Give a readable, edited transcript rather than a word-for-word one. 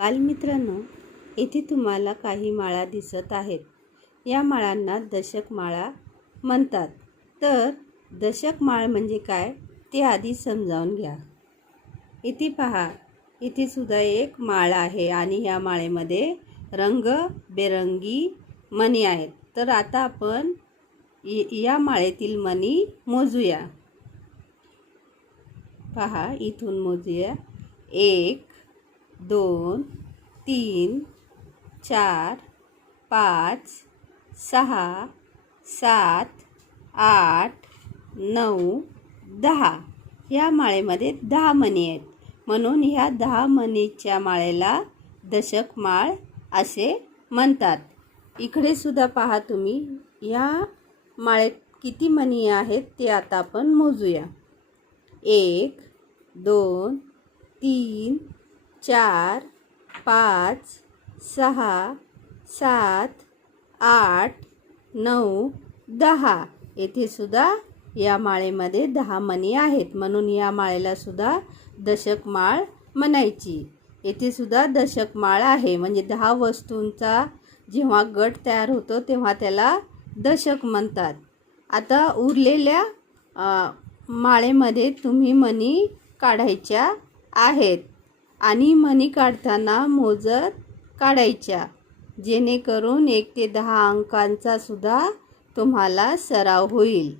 बालमित्रांनो, येथे तुम्हाला काही माळा दिसत आहेत. या माळांना दशक माळा म्हणतात. तर दशक माळ म्हणजे काय ते आधी समजावून घ्या. इथे पहा, इथे सुद्धा एक माळ आहे आणि या माळेमध्ये रंगबेरंगी मणी आहेत. तर आता आपण या माळेतील मणी मोजूया. पहा, इथून मोजूया. 1 2 3 4 5 6 7 8 9 10. ह्या माळेमध्ये 10 मणी आहेत, म्हणून ह्या 10 मणीच्या माळेला दशक माळ असे म्हणतात. इकडे सुद्धा पहा तुम्ही, या माळेत किती मणी आहेत ते आता आपण मोजूया. 1 2 3 4 5 6 7 8 9 10. येथे सुद्धा या माळेमध्ये 10 मणी आहेत, म्हणून या माळेला सुद्धा दशक माळ म्हणायची. येथे सुद्धा दशक माळ आहे, म्हणजे 10 वस्तूंचा जेव्हा गट तयार होतो तेव्हा त्याला दशक म्हणतात. आता उरलेल्या माळेमध्ये तुम्ही मणी काढायच्या आहेत आणि मणी काढताना मोजत काढायच्या, जेणेकरून 1 ते 10 अंकांचा सुद्धा तुम्हाला सराव होईल.